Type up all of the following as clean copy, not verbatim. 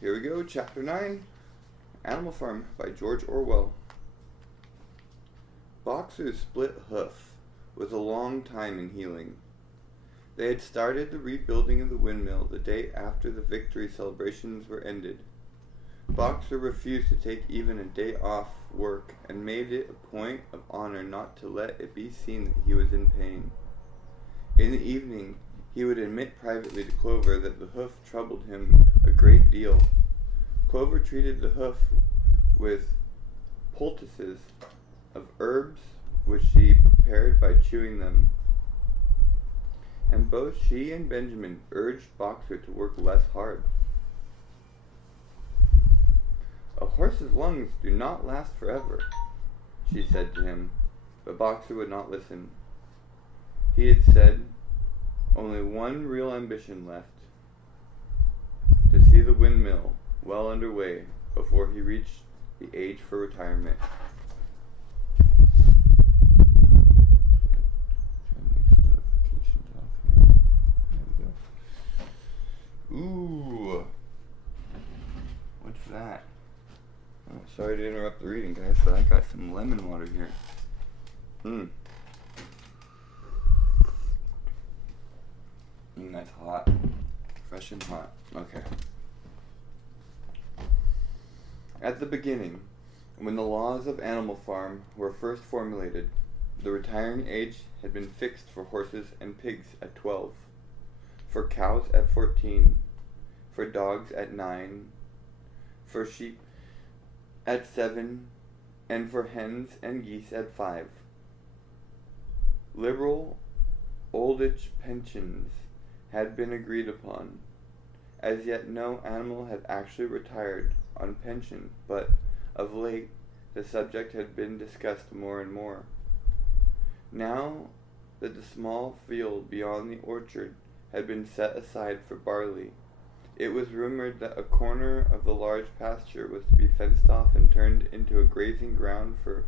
Here we go, Chapter 9, Animal Farm by George Orwell. Boxer's split hoof was a long time in healing. They had started the rebuilding of the windmill the day after the victory celebrations were ended. Boxer refused to take even a day off work and made it a point of honor not to let it be seen that he was in pain. In the evening, he would admit privately to Clover that the hoof troubled him a great deal. Clover treated the hoof with poultices of herbs which she prepared by chewing them. And both she and Benjamin urged Boxer to work less hard. "A horse's lungs do not last forever," she said to him, but Boxer would not listen. He had said only one real ambition left: to see the windmill well underway before he reached the age for retirement. Ooh, what's that? Oh, sorry to interrupt the reading, guys, but I got some lemon water here. That's hot. Fresh and hot. Okay. At the beginning, when the laws of Animal Farm were first formulated, the retiring age had been fixed for horses and pigs at 12, for cows at 14, for dogs at 9, for sheep at 7, and for hens and geese at 5. Liberal old-age pensions had been agreed upon. As yet no animal had actually retired on pension, but of late the subject had been discussed more and more. Now that the small field beyond the orchard had been set aside for barley, it was rumored that a corner of the large pasture was to be fenced off and turned into a grazing ground for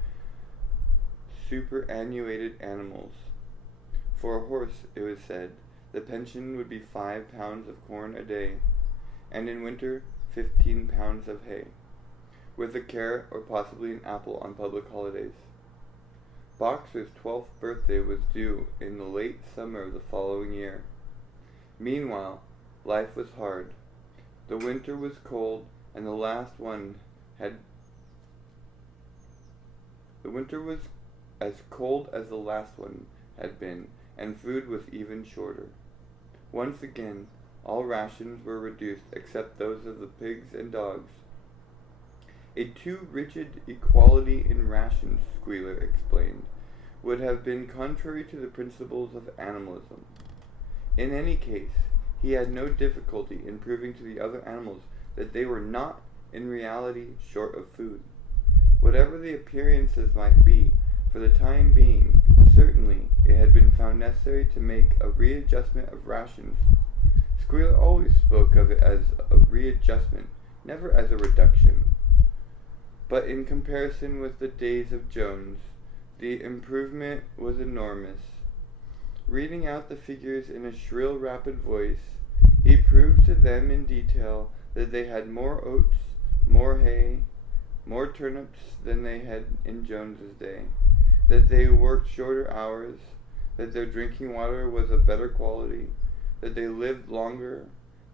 superannuated animals. For a horse, it was said, the pension would be 5 pounds of corn a day, and in winter 15 pounds of hay, with a carrot or possibly an apple on public holidays. Boxer's 12th birthday was due in the late summer of the following year. Meanwhile, life was hard. The winter was cold, and the winter was as cold as the last one had been, and food was even shorter. Once again, all rations were reduced except those of the pigs and dogs. A too rigid equality in rations, Squealer explained, would have been contrary to the principles of animalism. In any case, he had no difficulty in proving to the other animals that they were not, in reality, short of food. Whatever the appearances might be, for the time being, certainly it had been found necessary to make a readjustment of rations. Squealer always spoke of it as a readjustment, never as a reduction. But in comparison with the days of Jones, the improvement was enormous. Reading out the figures in a shrill, rapid voice, he proved to them in detail that they had more oats, more hay, more turnips than they had in Jones's day, that they worked shorter hours, that their drinking water was of better quality, that they lived longer,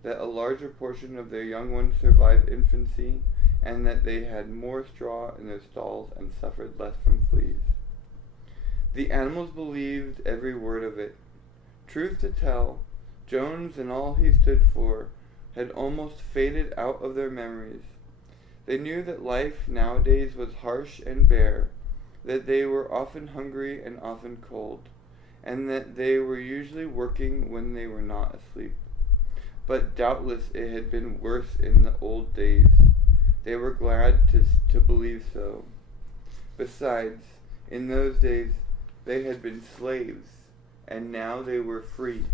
that a larger portion of their young ones survived infancy, and that they had more straw in their stalls and suffered less from fleas. The animals believed every word of it. Truth to tell, Jones and all he stood for had almost faded out of their memories. They knew that life nowadays was harsh and bare, that they were often hungry and often cold, and that they were usually working when they were not asleep. But doubtless it had been worse in the old days. They were glad to believe so. Besides, in those days they had been slaves, and now they were free,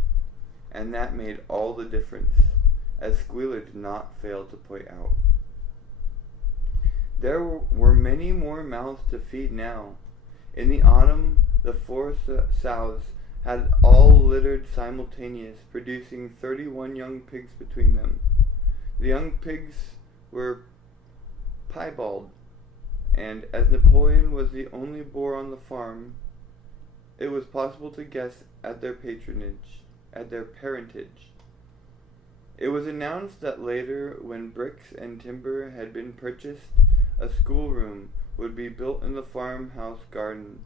and that made all the difference, as Squealer did not fail to point out. There were many more mouths to feed now. In the autumn, the 4 sows had all littered simultaneous, producing 31 young pigs between them. The young pigs were piebald, and as Napoleon was the only boar on the farm, it was possible to guess at their parentage. It was announced that later, when bricks and timber had been purchased, a schoolroom would be built in the farmhouse garden.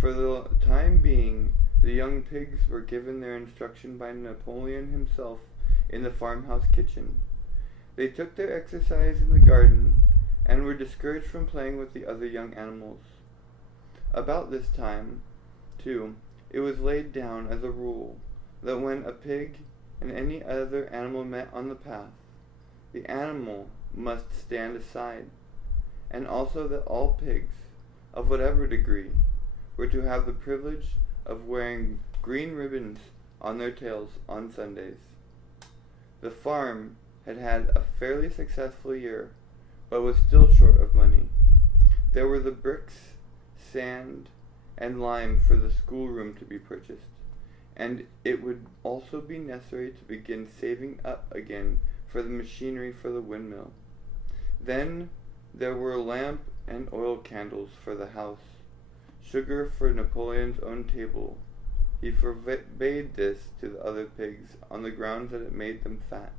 For the time being, the young pigs were given their instruction by Napoleon himself in the farmhouse kitchen. They took their exercise in the garden, and were discouraged from playing with the other young animals. About this time, too, it was laid down as a rule that when a pig and any other animal met on the path, the animal must stand aside, and also that all pigs, of whatever degree, were to have the privilege of wearing green ribbons on their tails on Sundays. The farm had had a fairly successful year, but was still short of money. There were the bricks, sand, and lime for the schoolroom to be purchased, and it would also be necessary to begin saving up again for the machinery for the windmill. Then there were lamp and oil candles for the house, sugar for Napoleon's own table. He forbade this to the other pigs on the grounds that it made them fat,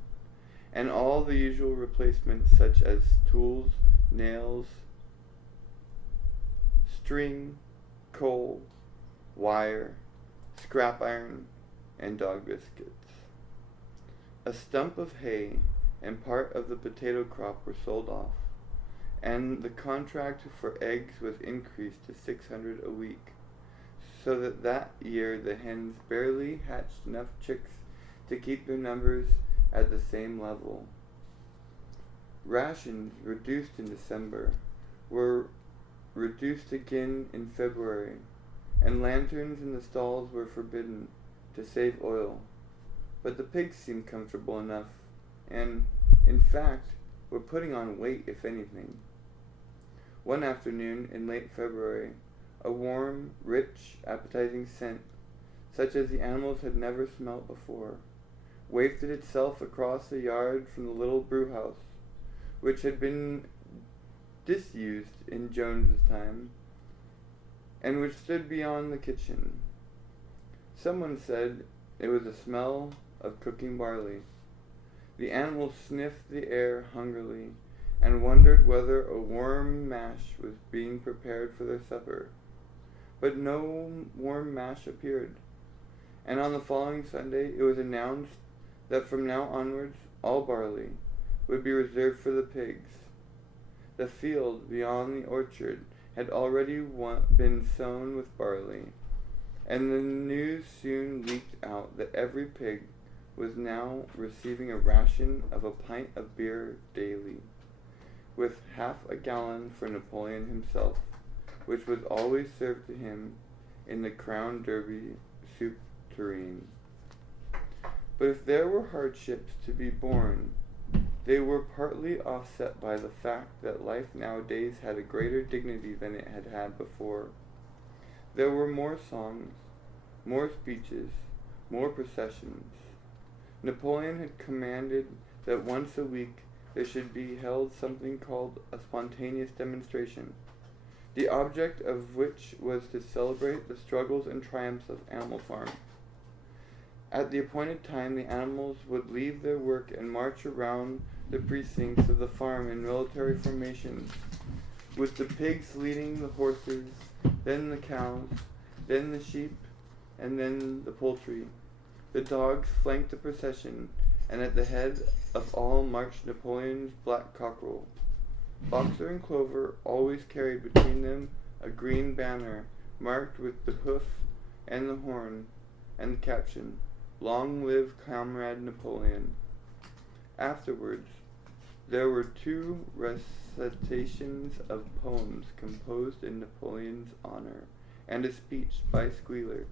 and all the usual replacements such as tools, nails, string, coal, wire, scrap iron, and dog biscuits. A stump of hay and part of the potato crop were sold off, and the contract for eggs was increased to 600 a week, so that year the hens barely hatched enough chicks to keep their numbers at the same level. Rations, reduced in December, were reduced again in February, and lanterns in the stalls were forbidden to save oil. But the pigs seemed comfortable enough, and, in fact, were putting on weight if anything. One afternoon in late February, a warm, rich, appetizing scent, such as the animals had never smelt before, wafted itself across the yard from the little brewhouse, which had been disused in Jones's time, and which stood beyond the kitchen. Someone said it was a smell of cooking barley. The animals sniffed the air hungrily, and wondered whether a warm mash was being prepared for their supper. But no warm mash appeared, and on the following Sunday it was announced that from now onwards all barley would be reserved for the pigs. The field beyond the orchard had already been sown with barley, and the news soon leaked out that every pig was now receiving a ration of a pint of beer daily, with half a gallon for Napoleon himself, which was always served to him in the Crown Derby soup tureen. But if there were hardships to be borne, they were partly offset by the fact that life nowadays had a greater dignity than it had had before. There were more songs, more speeches, more processions. Napoleon had commanded that once a week there should be held something called a spontaneous demonstration, the object of which was to celebrate the struggles and triumphs of Animal Farm. At the appointed time, the animals would leave their work and march around the precincts of the farm in military formation, with the pigs leading the horses, then the cows, then the sheep, and then the poultry. The dogs flanked the procession, and at the head of all marched Napoleon's black cockerel. Boxer and Clover always carried between them a green banner marked with the hoof and the horn, and the caption, "Long live Comrade Napoleon." Afterwards, there were 2 recitations of poems composed in Napoleon's honor, and a speech by Squealer,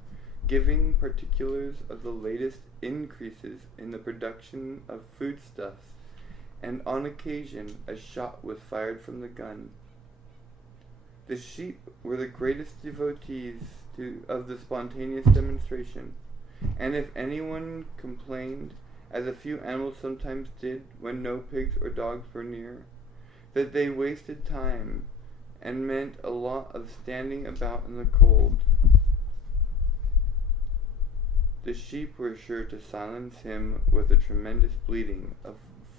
giving particulars of the latest increases in the production of foodstuffs, and on occasion a shot was fired from the gun. The sheep were the greatest devotees of the spontaneous demonstration, and if anyone complained as a few animals sometimes did when no pigs or dogs were near, that they wasted time and meant a lot of standing about in the cold. The sheep were sure to silence him with a tremendous bleating of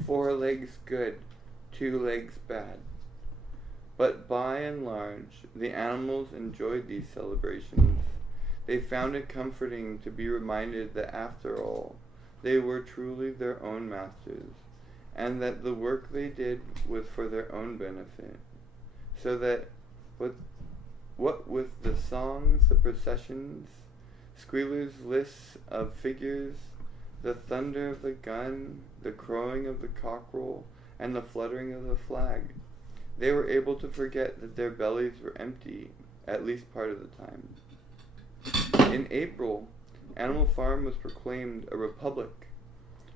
4 legs good, 2 legs bad. But by and large, the animals enjoyed these celebrations. They found it comforting to be reminded that after all, they were truly their own masters, and that the work they did was for their own benefit. So that what with the songs, the processions, squealers' lists of figures, the thunder of the gun, the crowing of the cockerel, and the fluttering of the flag, they were able to forget that their bellies were empty, at least part of the time. In April, Animal Farm was proclaimed a republic,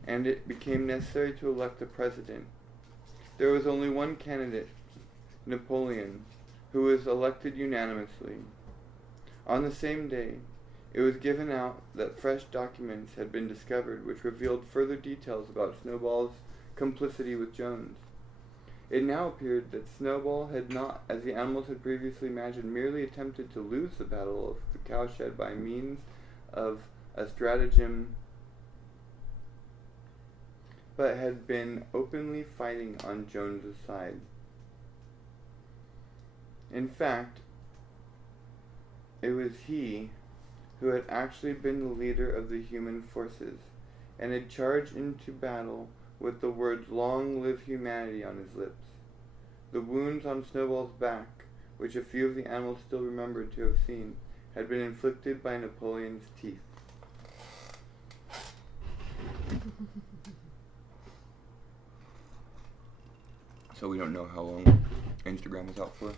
and it became necessary to elect a president. There was only one candidate, Napoleon, who was elected unanimously. On the same day, it was given out that fresh documents had been discovered which revealed further details about Snowball's complicity with Jones. It now appeared that Snowball had not, as the animals had previously imagined, merely attempted to lose the battle of the cowshed by means of a stratagem, but had been openly fighting on Jones's side. In fact, it was he who had actually been the leader of the human forces, and had charged into battle with the words "Long live humanity" on his lips. The wounds on Snowball's back, which a few of the animals still remembered to have seen, had been inflicted by Napoleon's teeth. So we don't know how long Instagram was out for.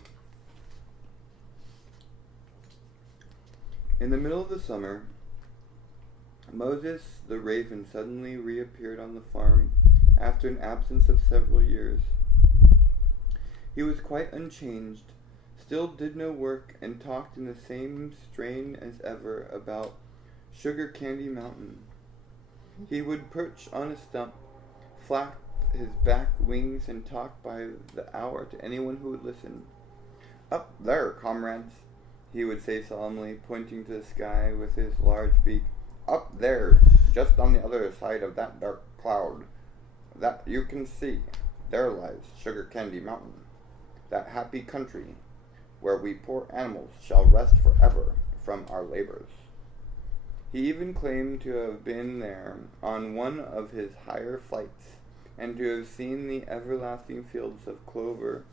In the middle of the summer, Moses the raven suddenly reappeared on the farm after an absence of several years. He was quite unchanged, still did no work, and talked in the same strain as ever about Sugar Candy Mountain. He would perch on a stump, flap his back wings, and talk by the hour to anyone who would listen. "Up there, comrades," he would say solemnly, pointing to the sky with his large beak. "Up there, just on the other side of that dark cloud that you can see, there lies Sugar Candy Mountain, that happy country where we poor animals shall rest forever from our labors." He even claimed to have been there on one of his higher flights, and to have seen the everlasting fields of clover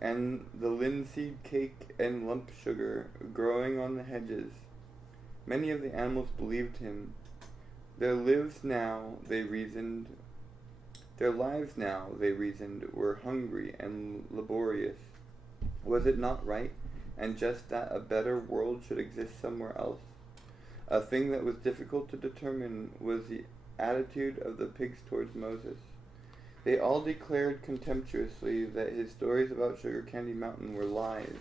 and the linseed cake and lump sugar growing on the hedges. Many of the animals believed him. Their lives now, they reasoned, were hungry and laborious. Was it not right and just that a better world should exist somewhere else? A thing that was difficult to determine was the attitude of the pigs towards Moses. They all declared contemptuously that his stories about Sugar Candy Mountain were lies,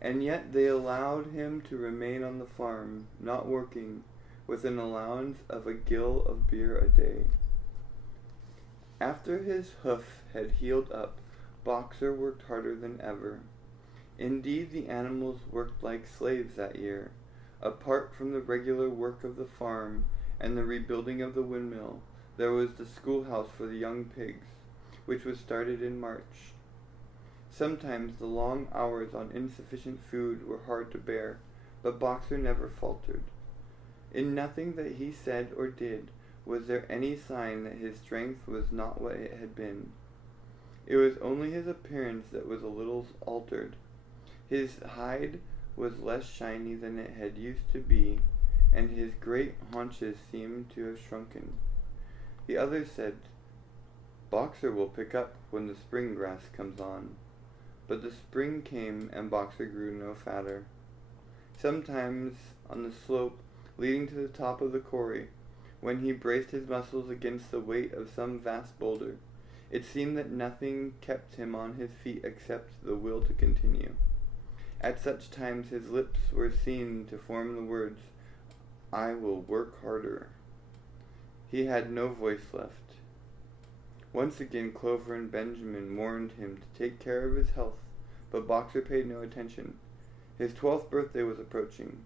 and yet they allowed him to remain on the farm, not working, with an allowance of a gill of beer a day. After his hoof had healed up, Boxer worked harder than ever. Indeed, the animals worked like slaves that year. Apart from the regular work of the farm and the rebuilding of the windmill, there was the schoolhouse for the young pigs, which was started in March. Sometimes the long hours on insufficient food were hard to bear, but Boxer never faltered. In nothing that he said or did was there any sign that his strength was not what it had been. It was only his appearance that was a little altered. His hide was less shiny than it had used to be, and his great haunches seemed to have shrunken. The others said, "Boxer will pick up when the spring grass comes on." But the spring came, and Boxer grew no fatter. Sometimes on the slope leading to the top of the quarry, when he braced his muscles against the weight of some vast boulder, it seemed that nothing kept him on his feet except the will to continue. At such times his lips were seen to form the words, "I will work harder." He had no voice left. Once again, Clover and Benjamin warned him to take care of his health, but Boxer paid no attention. His 12th birthday was approaching.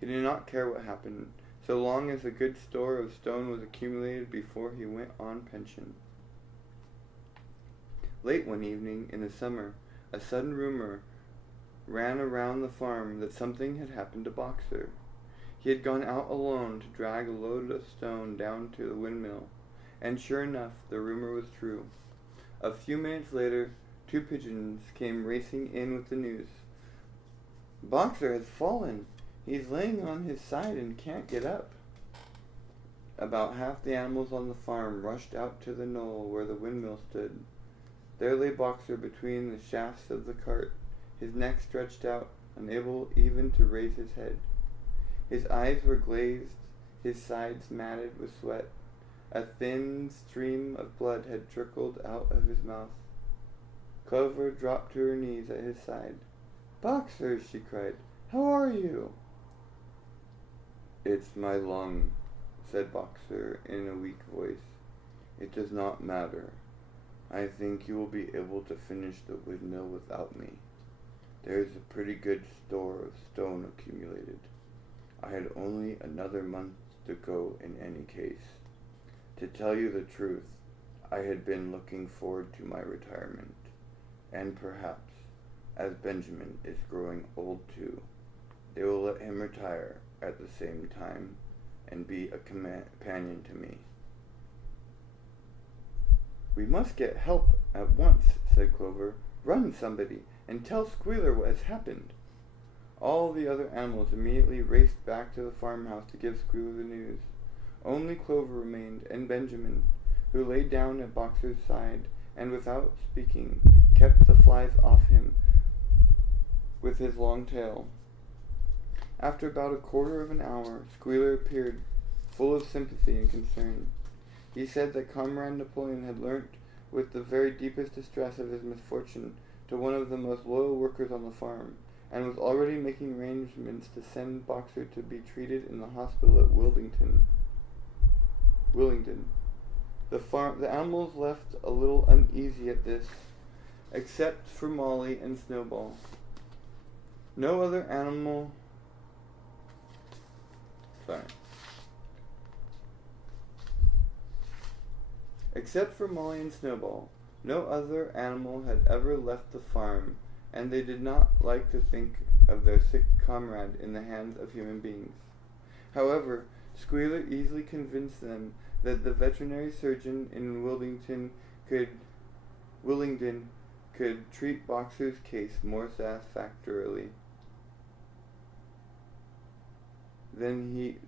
He did not care what happened, so long as a good store of stone was accumulated before he went on pension. Late one evening in the summer, a sudden rumor ran around the farm that something had happened to Boxer. He had gone out alone to drag a load of stone down to the windmill, and sure enough, the rumor was true. A few minutes later, 2 pigeons came racing in with the news. "Boxer has fallen. He's laying on his side and can't get up." About half the animals on the farm rushed out to the knoll where the windmill stood. There lay Boxer between the shafts of the cart, his neck stretched out, unable even to raise his head. His eyes were glazed, his sides matted with sweat. A thin stream of blood had trickled out of his mouth. Clover dropped to her knees at his side. "Boxer," she cried, "how are you?" "It's my lung," said Boxer in a weak voice. "It does not matter. I think you will be able to finish the windmill without me. There is a pretty good store of stone accumulated. I had only another month to go in any case. To tell you the truth, I had been looking forward to my retirement, and perhaps, as Benjamin is growing old too, they will let him retire at the same time and be a companion to me." "We must get help at once," said Clover. "Run, somebody, and tell Squealer what has happened." All the other animals immediately raced back to the farmhouse to give Squealer the news. Only Clover remained, and Benjamin, who lay down at Boxer's side, and without speaking, kept the flies off him with his long tail. After about a quarter of an hour, Squealer appeared, full of sympathy and concern. He said that Comrade Napoleon had learnt, with the very deepest distress of his misfortune, to one of the most loyal workers on the farm, and was already making arrangements to send Boxer to be treated in the hospital at Willingdon. The animals left a little uneasy at this, except for Molly and Snowball. No other animal... Except for Molly and Snowball, no other animal had ever left the farm, and they did not like to think of their sick comrade in the hands of human beings. However, Squealer easily convinced them that the veterinary surgeon in Willingdon could treat Boxer's case more satisfactorily than he...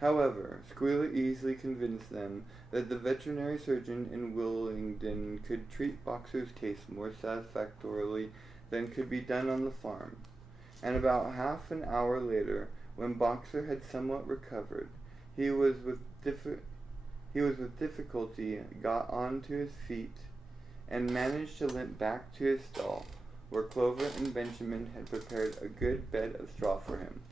However, Squealer easily convinced them that the veterinary surgeon in Willingdon could treat Boxer's case more satisfactorily than could be done on the farm, and about half an hour later, when Boxer had somewhat recovered, he was with difficulty got onto his feet and managed to limp back to his stall, where Clover and Benjamin had prepared a good bed of straw for him.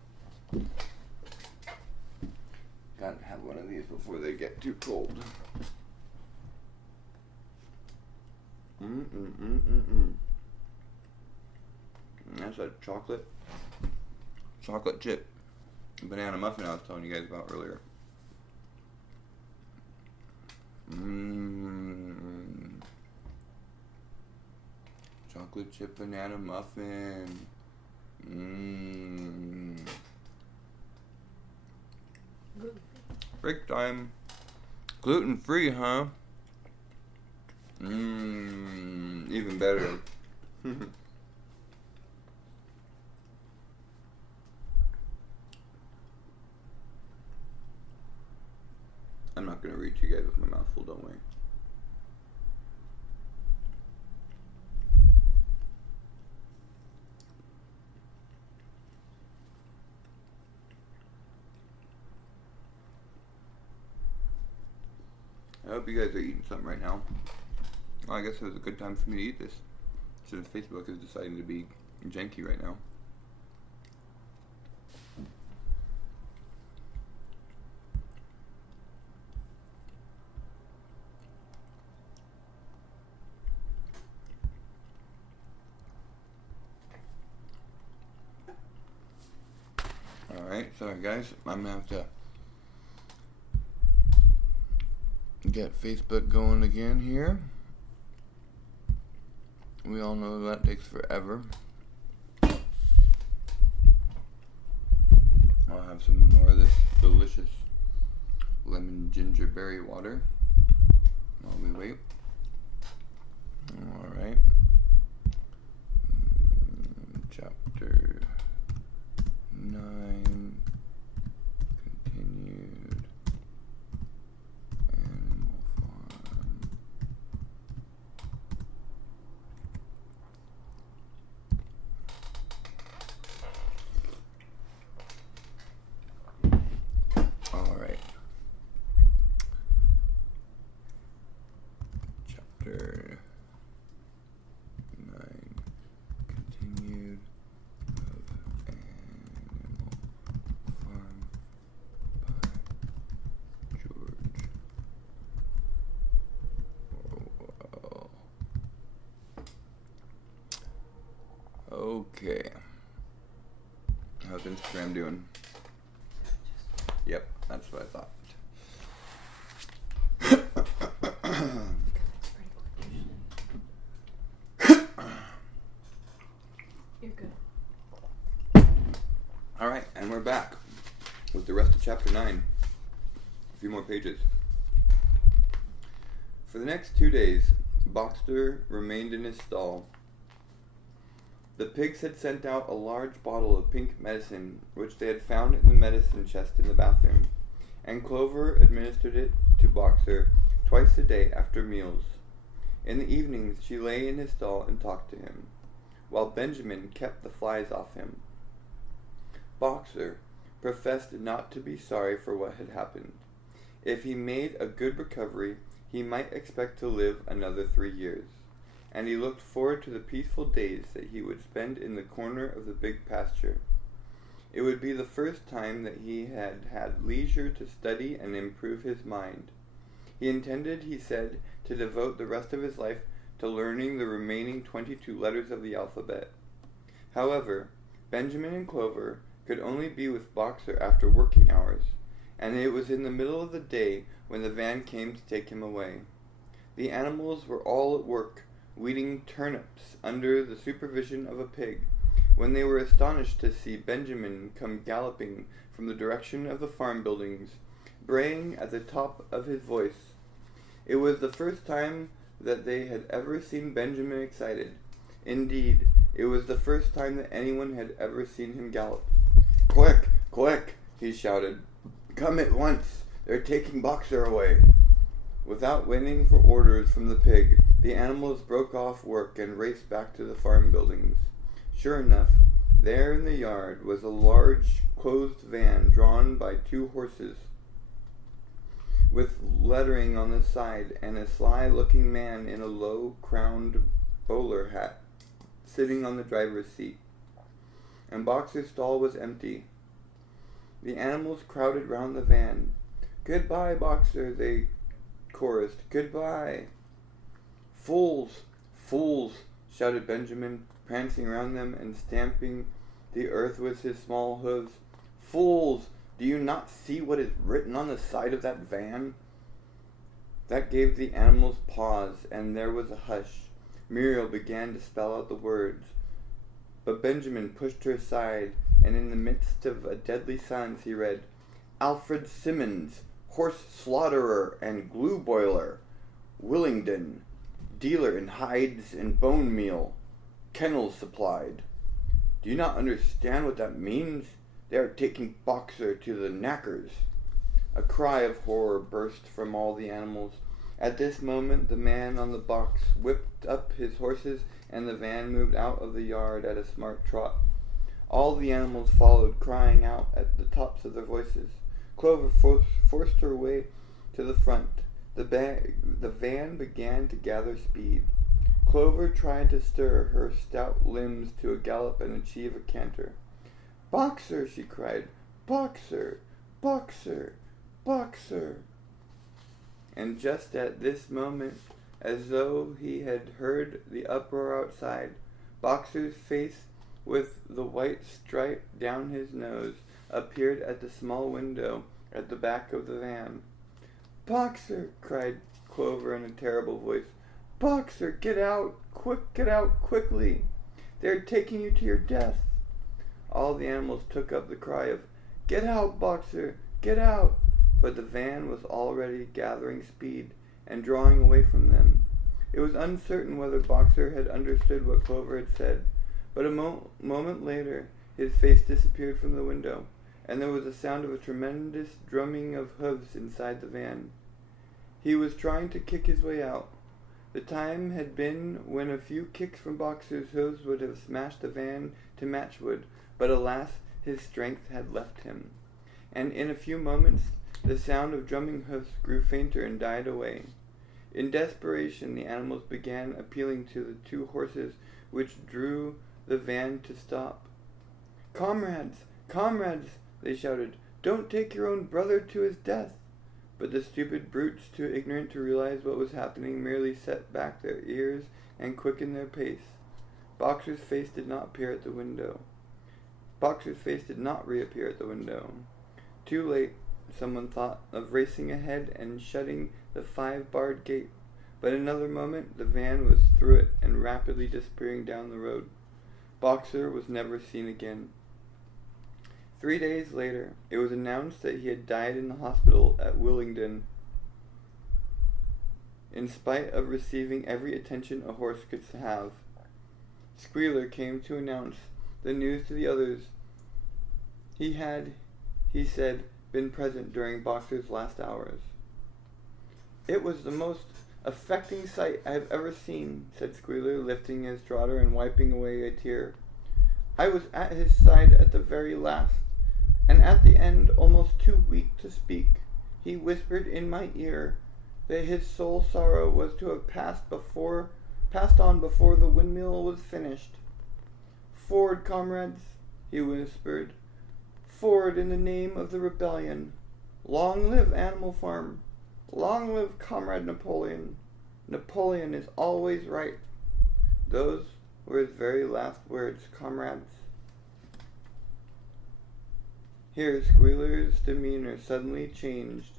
Gotta have one of these before they get too cold. That's a chocolate chip banana muffin I was telling you guys about earlier. Chocolate chip banana muffin. Break time. Gluten free, huh? Even better. I'm not gonna read to you guys with my mouth full, don't worry. I hope you guys are eating something right now. Well, I guess it was a good time for me to eat this, since Facebook is deciding to be janky right now. Alright guys, I'm gonna have to get Facebook going again here. We all know that takes forever. I'll have some more of this delicious lemon ginger berry water while we wait. Alright. Chapter 9 continued. Animal Farm. Alright. Chapter 9 continued of Animal Farm by George Orwell. Okay. How's Instagram doing? Yep, that's what I thought. You're good. Alright, and we're back with the rest of chapter 9. A few more pages. For the next 2 days, Boxer remained in his stall. The pigs had sent out a large bottle of pink medicine, which they had found in the medicine chest in the bathroom, and Clover administered it to Boxer twice a day after meals. In the evenings, she lay in his stall and talked to him, while Benjamin kept the flies off him. Boxer professed not to be sorry for what had happened. If he made a good recovery, he might expect to live another 3 years, and he looked forward to the peaceful days that he would spend in the corner of the big pasture. It would be the first time that he had had leisure to study and improve his mind. He intended, he said, to devote the rest of his life to learning the remaining 22 letters of the alphabet. However, Benjamin and Clover could only be with Boxer after working hours, and it was in the middle of the day when the van came to take him away. The animals were all at work, weeding turnips under the supervision of a pig, when they were astonished to see Benjamin come galloping from the direction of the farm buildings, braying at the top of his voice. It was the first time that they had ever seen Benjamin excited. Indeed, it was the first time that anyone had ever seen him gallop. "Quick, quick," he shouted. "Come at once. They're taking Boxer away." Without waiting for orders from the pig, the animals broke off work and raced back to the farm buildings. Sure enough, there in the yard was a large closed van drawn by 2 horses, with lettering on the side, and a sly-looking man in a low-crowned bowler hat sitting on the driver's seat. And Boxer's stall was empty. The animals crowded round the van. "Goodbye, Boxer," they chorused. "Goodbye." "Fools! Fools!" shouted Benjamin, prancing around them and stamping the earth with his small hooves. "Fools! Do you not see what is written on the side of that van?" That gave the animals pause, and there was a hush. Muriel began to spell out the words, but Benjamin pushed her aside, and in the midst of a deadly silence he read, "Alfred Simmons, horse slaughterer and glue boiler, Willingdon, dealer in hides and bone meal, kennels supplied. Do you not understand what that means? They are taking Boxer to the knackers." A cry of horror burst from all the animals. At this moment, the man on the box whipped up his horses, and the van moved out of the yard at a smart trot. All the animals followed, crying out at the tops of their voices. Clover forced her way to the front. The van began to gather speed. Clover tried to stir her stout limbs to a gallop and achieve a canter. "Boxer!" she cried. "Boxer! Boxer! Boxer!" And just at this moment, as though he had heard the uproar outside, Boxer's face, with the white stripe down his nose, appeared at the small window at the back of the van. "Boxer!" cried Clover in a terrible voice. "Boxer, get out! Get out quickly! They're taking you to your death!" All the animals took up the cry of, "Get out, Boxer! Get out!" But the van was already gathering speed and drawing away from them. It was uncertain whether Boxer had understood what Clover had said, but a moment later his face disappeared from the window, and there was a sound of a tremendous drumming of hooves inside the van. He was trying to kick his way out. The time had been when a few kicks from Boxer's hooves would have smashed the van to matchwood, but alas, his strength had left him, and in a few moments the sound of drumming hoofs grew fainter and died away. In desperation, the animals began appealing to the two horses which drew the van to stop. "Comrades! Comrades!" they shouted. "Don't take your own brother to his death!" But the stupid brutes, too ignorant to realize what was happening, merely set back their ears and quickened their pace. Boxer's face did not appear at the window. Boxer's face did not reappear at the window. Too late, someone thought of racing ahead and shutting the 5-barred gate, but in another moment the van was through it and rapidly disappearing down the road. Boxer was never seen again. 3 days later, it was announced that he had died in the hospital at Willingdon, in spite of receiving every attention a horse could have. Squealer came to announce the news to the others. He had, he said, been present during Boxer's last hours. "It was the most affecting sight I have ever seen," said Squealer, lifting his trotter and wiping away a tear. "I was at his side at the very last, and at the end, almost too weak to speak. He whispered in my ear that his sole sorrow was to have passed on before the windmill was finished. 'Forward, comrades,' he whispered. 'Forward in the name of the rebellion. Long live Animal Farm. Long live Comrade Napoleon. Napoleon is always right.' Those were his very last words, comrades." Here Squealer's demeanor suddenly changed.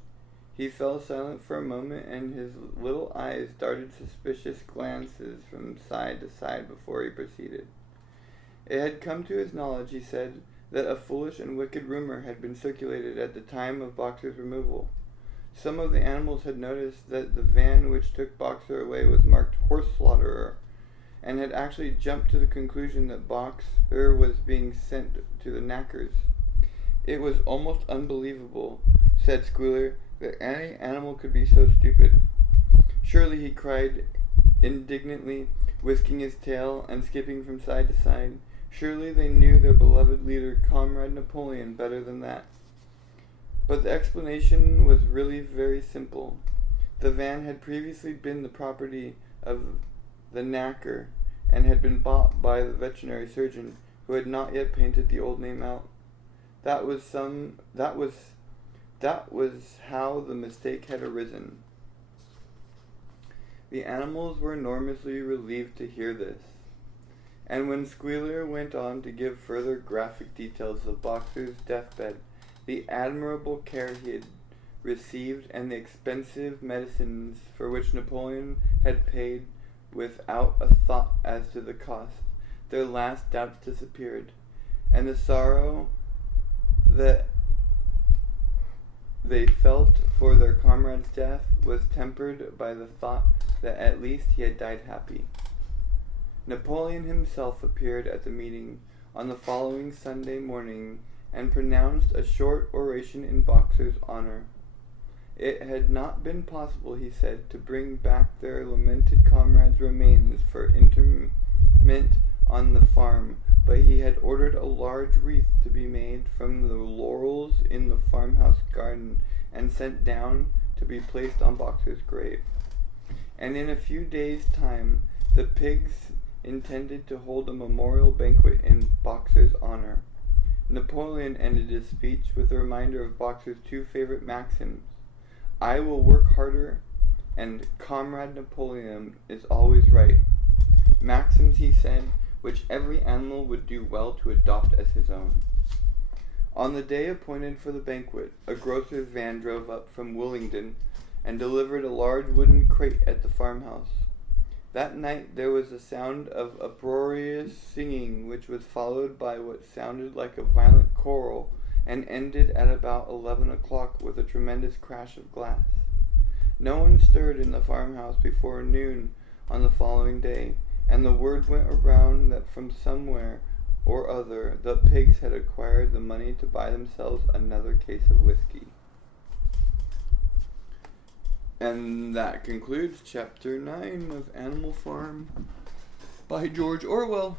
He fell silent for a moment, and his little eyes darted suspicious glances from side to side before he proceeded. It had come to his knowledge, he said, that a foolish and wicked rumor had been circulated at the time of Boxer's removal. Some of the animals had noticed that the van which took Boxer away was marked Horse Slaughterer, and had actually jumped to the conclusion that Boxer was being sent to the knackers. It was almost unbelievable, said Squealer, that any animal could be so stupid. "Surely," he cried indignantly, whisking his tail and skipping from side to side, "surely they knew their beloved leader, Comrade Napoleon, better than that." But the explanation was really very simple. The van had previously been the property of the knacker, and had been bought by the veterinary surgeon, who had not yet painted the old name out. That was how the mistake had arisen. The animals were enormously relieved to hear this, and when Squealer went on to give further graphic details of Boxer's deathbed, the admirable care he had received, and the expensive medicines for which Napoleon had paid without a thought as to the cost, their last doubts disappeared, and the sorrow that they felt for their comrade's death was tempered by the thought that at least he had died happy. Napoleon himself appeared at the meeting on the following Sunday morning and pronounced a short oration in Boxer's honor. It had not been possible, he said, to bring back their lamented comrade's remains for interment on the farm, but he had ordered a large wreath to be made from the laurels in the farmhouse garden and sent down to be placed on Boxer's grave. And in a few days' time, the pigs intended to hold a memorial banquet in Boxer's honor. Napoleon ended his speech with a reminder of Boxer's two favorite maxims: "I will work harder," and "Comrade Napoleon is always right." Maxims, he said, which every animal would do well to adopt as his own. On the day appointed for the banquet, a grocer's van drove up from Willingdon and delivered a large wooden crate at the farmhouse. That night there was a sound of uproarious singing, which was followed by what sounded like a violent quarrel, and ended at about 11 o'clock with a tremendous crash of glass. No one stirred in the farmhouse before noon on the following day, and the word went around that from somewhere or other the pigs had acquired the money to buy themselves another case of whiskey. And that concludes Chapter 9 of Animal Farm by George Orwell.